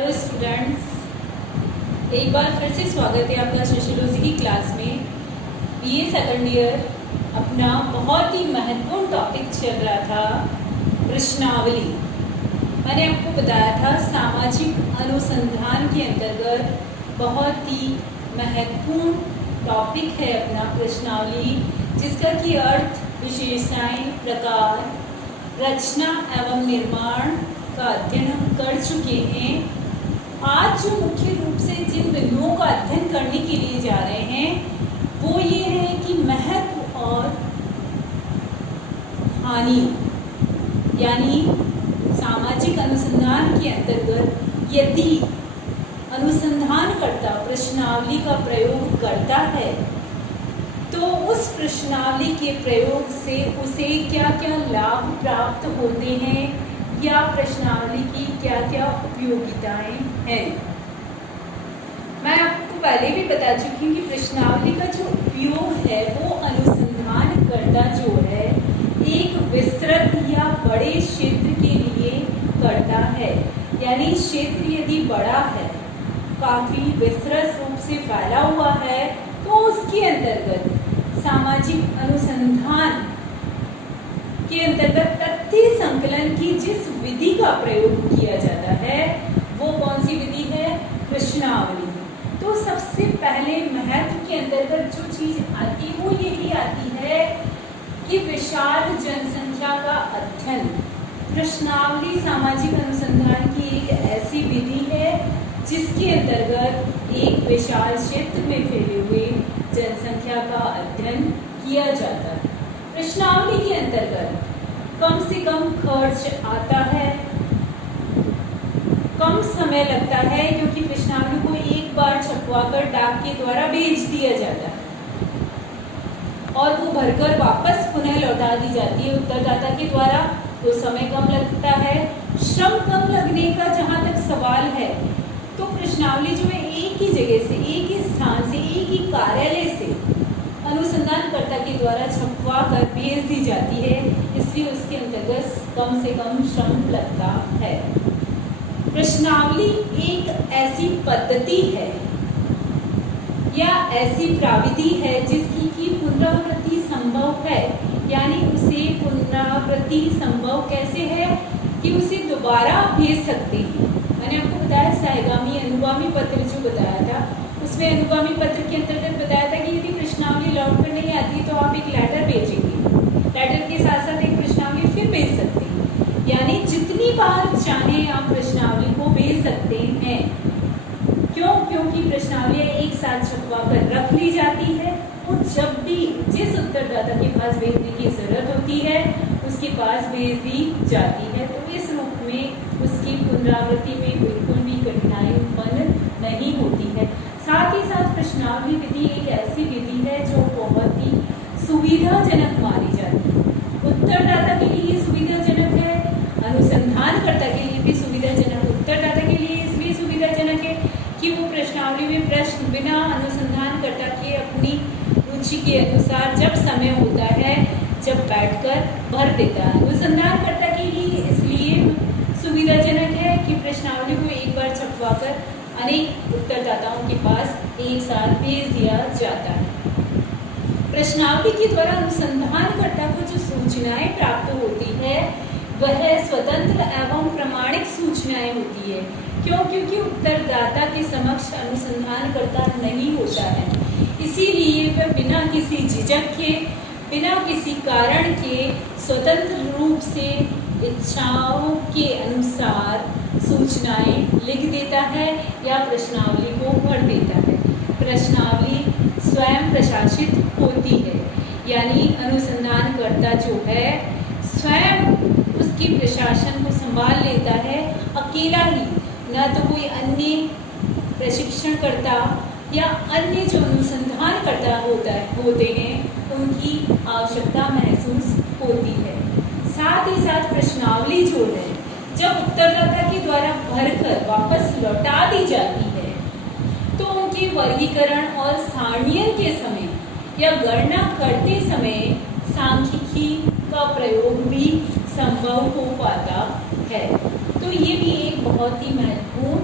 Hello students, एक बार फिर से स्वागत है आपका सोशियोलॉजी की क्लास में। बीए सेकंड ईयर अपना बहुत ही महत्वपूर्ण टॉपिक चल रहा था प्रश्नावली। मैंने आपको बताया था सामाजिक अनुसंधान के अंतर्गत बहुत ही महत्वपूर्ण टॉपिक है अपना प्रश्नावली, जिसका कि अर्थ, विशेषताएं, प्रकार, रचना एवं निर्माण का अध्ययन हम कर चुके हैं। आज जो मुख्य रूप से जिन बिंदुओं का अध्ययन करने के लिए जा रहे हैं वो ये है कि महत्व और हानि, यानी सामाजिक अनुसंधान के अंतर्गत यदि अनुसंधानकर्ता प्रश्नावली का प्रयोग करता है तो उस प्रश्नावली के प्रयोग से उसे क्या क्या लाभ प्राप्त होते हैं या प्रश्नावली की क्या क्या उपयोगिताएं हैं। मैं आपको पहले भी बता चुकी हूँ कि प्रश्नावली का जो उपयोग है वो अनुसंधानकर्ता जो है एक विस्तृत या बड़े क्षेत्र के लिए करता है। यानी क्षेत्र यदि बड़ा है, काफ़ी विस्तृत रूप से फैला हुआ है, तो उसके अंतर्गत सामाजिक अनुसंधान के अंतर्गत तथ्य संकलन की जिस विधि का प्रयोग किया जाता है वो कौन सी विधि है? प्रश्नावली। तो सबसे पहले महत्व के अंतर्गत जो चीज आती है वो यही आती है कि विशाल जनसंख्या का अध्ययन। प्रश्नावली सामाजिक अनुसंधान की एक ऐसी विधि है जिसके अंतर्गत एक विशाल क्षेत्र में फैले हुए जनसंख्या का अध्ययन किया जाता है। प्रश्नावली के अंतर्गत कम से कम खर्च आता है, कम समय लगता है, क्योंकि प्रश्नावली को एक बार छपवाकर डाक के द्वारा भेज दिया जाता है और वो भरकर वापस पुनः लौटा दी जाती है उत्तरदाता के द्वारा। तो समय कम लगता है, श्रम कम लगने का जहाँ तक सवाल है तो प्रश्नावली जो है एक ही जगह से, एक ही स्थान से, एक ही कार्यालय से अनुसंधानकर्ता के द्वारा छपवा कर भेज दी जाती है, इसलिए उसके अंतर्गत कम से कम श्रम लगता है। प्रश्नावली एक ऐसी पद्धति है या ऐसी प्रविधि है जिसकी की पुनरावृत्ति संभव है। यानी उसे पुनरावृत्ति संभव कैसे है कि उसे दोबारा भेज सकते हैं। मैंने आपको बताया सहगामी अनुगामी पत्र जो बताया था, उसमें अनुगामी पत्र के अंतर्गत बताया था कि यदि प्रश्नावली लौट कर नहीं आती तो आप एक लेटर भेजेंगे, लेटर के साथ साथ एक प्रश्नावली फिर भेज सकते हैं। यानी जितनी बार चाहें आप प्रश्नावली को भेज सकते हैं। क्यों? क्योंकि प्रश्नावलियाँ एक साथ छपवा कर रख ली जाती है और जब भी जिस उत्तरदाता के पास भेजने की जरूरत होती है उसके पास भेज दी जाती है। तो इस रूप में उसकी पुनरावृत्ति में बिल्कुल भी कठिनाई उत्पन्न नहीं होती है। साथ ही साथ प्रश्नावली विधि एक ऐसी विधि है जो बहुत ही सुविधाजनक मानी जाती है। उत्तरदाता के लिए सुविधाजनक है, अनुसंधानकर्ता के लिए भी सुविधाजनक। उत्तरदाता के लिए इसलिए सुविधाजनक है कि वो प्रश्नावली में प्रश्न बिना अनुसंधानकर्ता के अपनी रुचि के अनुसार जब समय होता है जब बैठकर भर देता है। अनुसंधानकर्ता के लिए इसलिए सुविधाजनक है कि प्रश्नावली को एक बार छपवा कर अनेक उत्तरदाताओं के पास एक साथ भेज दिया जाता है। प्रश्नावली के द्वारा अनुसंधानकर्ता को जो सूचनाएं प्राप्त होती है वह स्वतंत्र एवं प्रामाणिक सूचनाएं होती है। क्यों? क्योंकि उत्तरदाता के समक्ष अनुसंधानकर्ता नहीं होता है, इसीलिए वह बिना किसी झिझक के, बिना किसी कारण के स्वतंत्र रूप से इच्छाओं के अनुसार सूचनाएं लिख देता है या प्रश्नावली को भर देता है। प्रश्नावली स्वयं प्रशासित होती है, यानी अनुसंधानकर्ता जो है स्वयं उसके प्रशासन को संभाल लेता है अकेला ही, न तो कोई अन्य प्रशिक्षणकर्ता या अन्य जो अनुसंधानकर्ता होते हैं उनकी आवश्यकता महसूस होती है। साथ ही साथ प्रश्नावली जो है जब उत्तरदाता के द्वारा भरकर वापस लौटा दी जाती है तो उनके वर्गीकरण और सारणीयन के समय या गणना करते समय सांख्यिकी का प्रयोग भी संभव हो पाता है। तो ये भी एक बहुत ही महत्वपूर्ण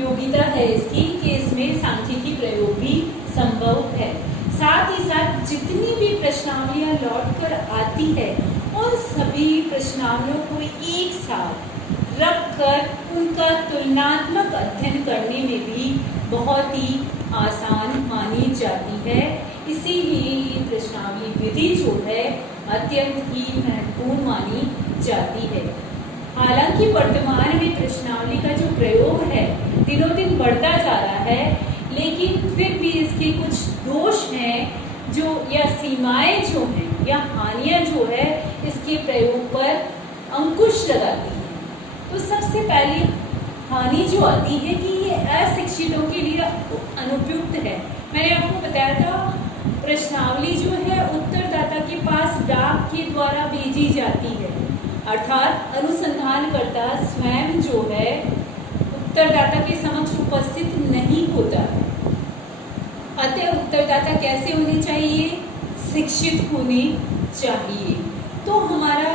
उपयोगिता है इसकी कि इसमें सांख्यिकी प्रयोग भी संभव है। साथ ही साथ जितनी भी प्रश्नावलियाँ लौट कर आती है उन सभी प्रश्नावलियों को एक साथ रखकर उनका तुलनात्मक अध्ययन करने में भी बहुत ही आसान मानी जाती है। इसीलिए ये प्रश्नावली विधि जो है अत्यंत ही महत्वपूर्ण मानी जाती है। हालांकि वर्तमान में प्रश्नावली का जो प्रयोग है दिनों दिन बढ़ता जा रहा है, लेकिन फिर भी इसके कुछ दोष हैं जो या सीमाएं जो हैं या हानियां जो है इसके प्रयोग पर अंकुश लगाती हैं। तो सबसे पहली हानि जो आती है कि ये अशिक्षितों के लिए अनुपयुक्त है। मैंने आपको बताया था प्रश्नावली जो है उत्तरदाता के पास डाक के द्वारा भेजी जाती है, अर्थात अनुसंधानकर्ता स्वयं जो है उत्तरदाता के समक्ष उपस्थित नहीं होता। अतः उत्तरदाता कैसे होने चाहिए? शिक्षित होने चाहिए। तो हमारा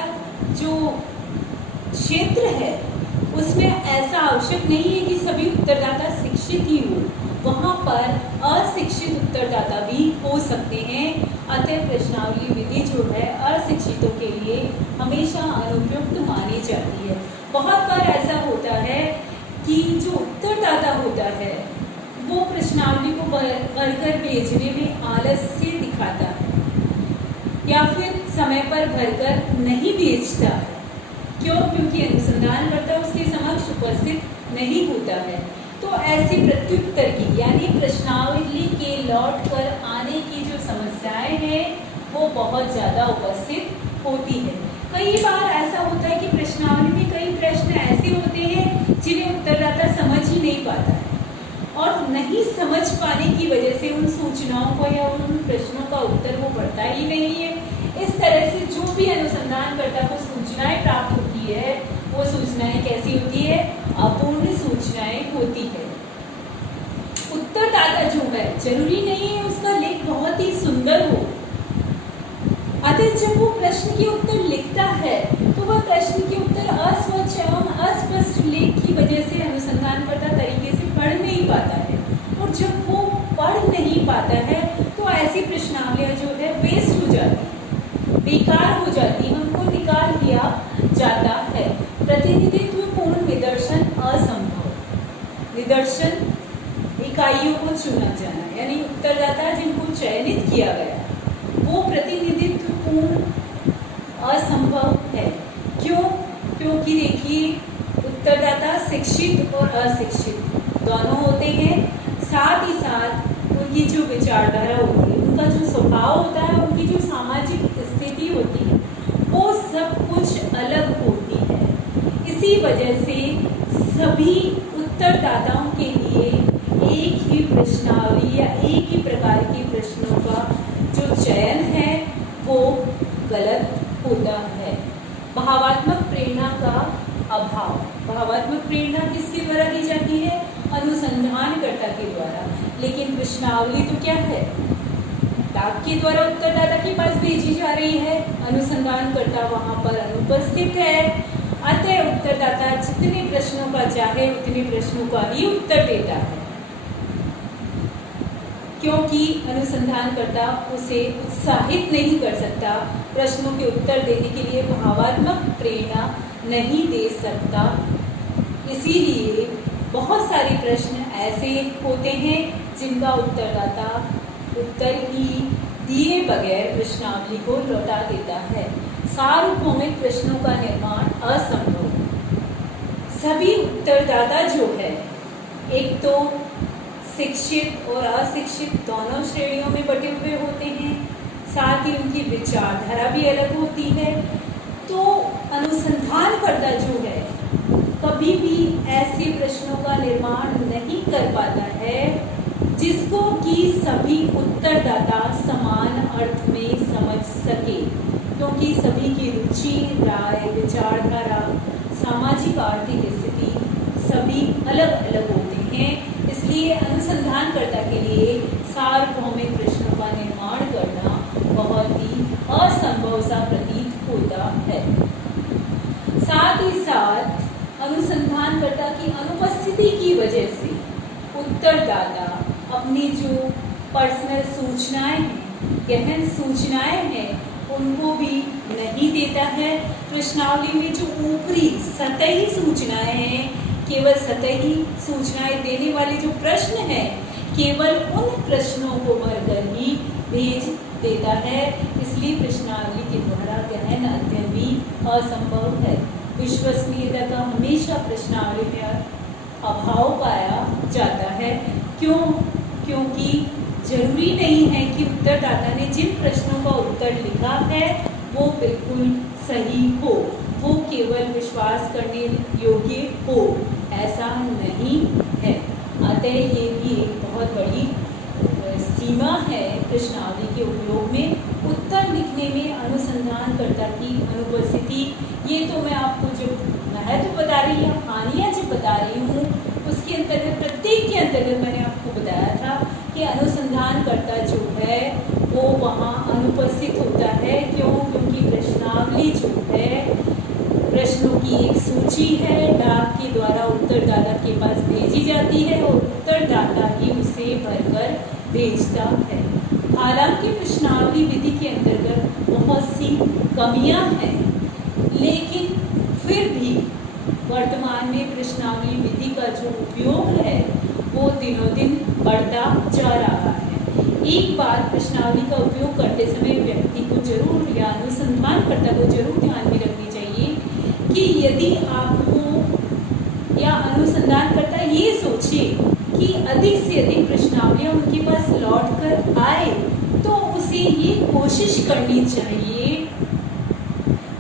जो क्षेत्र है उसमें ऐसा आवश्यक नहीं है कि सभी उत्तरदाता शिक्षित ही हो, वहाँ पर अशिक्षित उत्तरदाता भी हो सकते हैं। अतः प्रश्नावली विधि जो है अशिक्षितों के लिए हमेशा अनुपयुक्त मानी जाती है। बहुत बार ऐसा होता है कि जो उत्तरदाता होता है वो प्रश्नावली को भरकर भेजने में आलस्य दिखाता है या फिर समय पर भरकर नहीं भेजता है। क्यों? क्योंकि अनुसंधानकर्ता उसके समक्ष उपस्थित नहीं होता है। तो ऐसी प्रत्युत्तर की यानी प्रश्नावली के लौट कर आने की जो समस्याएं हैं वो बहुत ज़्यादा उपस्थित होती है। कई बार ऐसा होता है कि प्रश्नावली में कई प्रश्न ऐसे होते हैं जिन्हें उत्तरदाता समझ ही नहीं पाता है और नहीं समझ पाने की वजह से उन सूचनाओं को या उन प्रश्नों का उत्तर वो पढ़ता ही नहीं है। इस तरह से जो भी अनुसंधानकर्ता को सूचनाएं प्राप्त होती है वो सूचनाएं कैसी होती है? अपूर्ण सूचनाएं होती है। उत्तरदाता जो है जरूरी नहीं है उसका लेख बहुत ही सुंदर हो, अतः जब वो प्रश्न के उत्तर लिखता है तो वह प्रश्न के उत्तर अस्वच्छ एवं अस्पष्ट लेख की वजह से अनुसंधानकर्ता तरीके से पढ़ नहीं पाता है। और जब वो पढ़ नहीं पाता है तो ऐसी प्रश्नावलियाँ जो है वेस्ट हो जाती है, बेकार हो जाती है, उनको निकाल दिया जाता है। प्रतिनिधित्व पूर्ण निदर्शन असंभव, निदर्शन इकाइयों को चुना जाना यानी उत्तरदाता जिनको चयनित किया गया वो प्रतिनिधित्व पूर्ण असंभव है। क्यों? क्योंकि देखिए उत्तरदाता शिक्षित और अशिक्षित दोनों होते हैं, साथ ही साथ उनकी जो विचारधारा होती है, उनका जो स्वभाव होता है, उनकी जो सामाजिक स्थिति होती है वो सब कुछ अलग होती है। इसी वजह से सभी उत्तरदाताओं के लिए एक ही प्रश्नावली या एक ही प्रकार के प्रश्नों का जो चयन है वो गलत होता है। भावात्मक प्रेरणा का अभाव। भावात्मक प्रेरणा किसके द्वारा दी जाती है? अनुसंधानकर्ता के द्वारा। लेकिन प्रश्नावली तो क्या है? डाक के द्वारा उत्तरदाता के पास भेजी जा रही है, अनुसंधानकर्ता वहाँ पर अनुपस्थित है। अतः उत्तरदाता जितने प्रश्नों का चाहे उतने प्रश्नों का ही उत्तर देता है, क्योंकि अनुसंधानकर्ता उसे उत्साहित नहीं कर सकता, प्रश्नों के उत्तर देने के लिए भावात्मक प्रेरणा नहीं दे सकता। इसीलिए बहुत सारे प्रश्न ऐसे होते हैं जिनका उत्तरदाता उत्तर ही दिए बगैर प्रश्नावली को लौटा देता है। सार्वभौमिक प्रश्नों का निर्माण असंभव। सभी उत्तरदाता जो है एक तो शिक्षित और अशिक्षित दोनों श्रेणियों में बटे हुए होते हैं, साथ ही उनकी विचारधारा भी अलग होती है। तो अनुसंधानकर्ता जो है कभी भी ऐसे प्रश्नों का निर्माण नहीं कर पाता है जिसको कि सभी उत्तरदाता समान अर्थ में समझ सके, क्योंकि सभी की रुचि, राय, विचारधारा, सामाजिक आर्थिक स्थिति सभी अलग अलग होते हैं। इसलिए अनुसंधानकर्ता के लिए सार्वभौमिक प्रश्नों का निर्माण करना बहुत ही असंभव सा प्रतीत होता है। साथ ही साथ अनुसंधानकर्ता की अनुपस्थिति की वजह से उत्तरदाता अपनी जो पर्सनल सूचनाएं हैं, गहन सूचनाएं हैं, उनको भी नहीं देता है। प्रश्नावली में जो ऊपरी सतही सूचनाएं हैं, केवल सतही सूचनाएं देने वाले जो प्रश्न हैं, केवल उन प्रश्नों को भरकर ही भेज देता है। इसलिए प्रश्नावली के द्वारा गहन अध्ययन भी असंभव है। विश्वसनीयता का हमेशा प्रश्नावली में अभाव पाया जाता है। क्यों? क्योंकि जरूरी नहीं है कि उत्तरदाता ने जिन प्रश्नों का उत्तर लिखा है वो बिल्कुल सही हो, वो केवल विश्वास करने योग्य हो, ऐसा नहीं है। अतः ये भी एक बहुत बड़ी सीमा है प्रश्नावली के उपयोग में। उत्तर लिखने में अनुसंधानकर्ता की अनुपस्थिति, ये तो मैं आपको जो महत्व बता रही है, हानियाँ जो बता रही हूँ, उसके अंतर्गत प्रत्येक के अंतर्गत मैंने आपको बताया था कि अनुसंधानकर्ता जो है वो वहाँ अनुपस्थित होता है। क्यों? क्योंकि प्रश्नावली जो है प्रश्नों की एक सूची है, डाक के द्वारा उत्तरदाता के पास भेजी जाती है और उत्तरदाता ही उसे भरकर भेजता है। हालांकि प्रश्नावली विधि के अंतर्गत बहुत सी कमियां हैं, लेकिन फिर भी वर्तमान में प्रश्नावली विधि का जो उपयोग है वो दिनों दिन बढ़ता जा रहा है। एक बात प्रश्नावली का उपयोग करते समय व्यक्ति को जरूर या अनुसंधानकर्ता को जरूर ध्यान में रखनी चाहिए कि यदि आपको या अनुसंधानकर्ता ये सोचे कि अधिक से अधिक प्रश्नावलियाँ उनके पास लौट कर आए, तो उसे ये कोशिश करनी चाहिए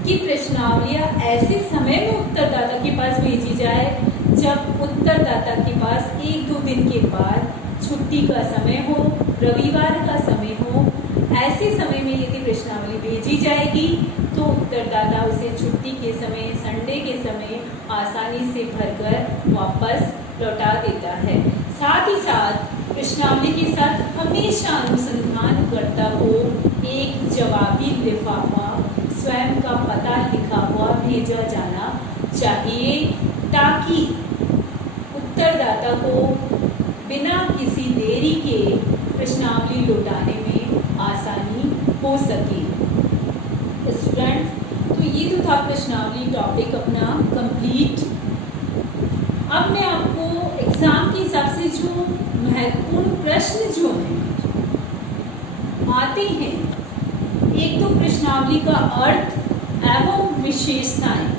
कि प्रश्नावलियाँ ऐसे समय में उत्तरदाता के पास भेजी जाए जब उत्तरदाता के पास 1-2 दिन के बाद छुट्टी का समय हो, रविवार का समय हो। ऐसे समय में यदि प्रश्नावली भेजी जाएगी तो उत्तरदाता उसे छुट्टी के समय, संडे के समय आसानी से भरकर वापस लौटा देता है। साथ ही साथ प्रश्नावली के साथ हमेशा अनुसंधानकर्ता को एक जवाबी लिफाफा स्वयं का पता लिखा हुआ भेजा जाना चाहिए, ताकि उत्तरदाता को बिना किसी देरी के प्रश्नावली लौटाने में आसानी हो सके। स्टूडेंट्स, तो ये तो था प्रश्नावली टॉपिक अपना कंप्लीट। अब मैं आपको एग्जाम के हिसाब से जो महत्वपूर्ण प्रश्न जो हैं आते हैं, एक तो प्रश्नावली का अर्थ एवं विशेषताएं,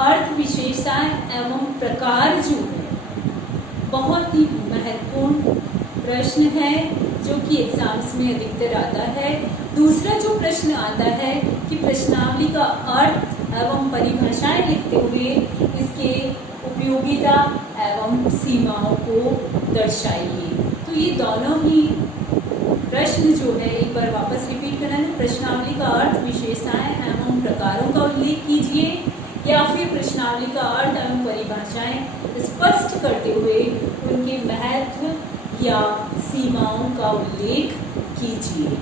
अर्थ विशेषताएं एवं प्रकार जो है बहुत ही महत्वपूर्ण प्रश्न है जो कि एग्जाम्स में अधिकतर आता है। दूसरा जो प्रश्न आता है कि प्रश्नावली का अर्थ एवं परिभाषाएं लिखते हुए इसके उपयोगिता एवं सीमाओं को दर्शाइए। तो ये दोनों ही प्रश्न जो है एक बार वापस रिपीट करना है। प्रश्नावली का अर्थ, विशेषताएं एवं प्रकारों का उल्लेख कीजिए, या फिर प्रश्नावली का अर्थ एवं परिभाषाएं स्पष्ट करते हुए उनके महत्व या सीमाओं का उल्लेख कीजिए।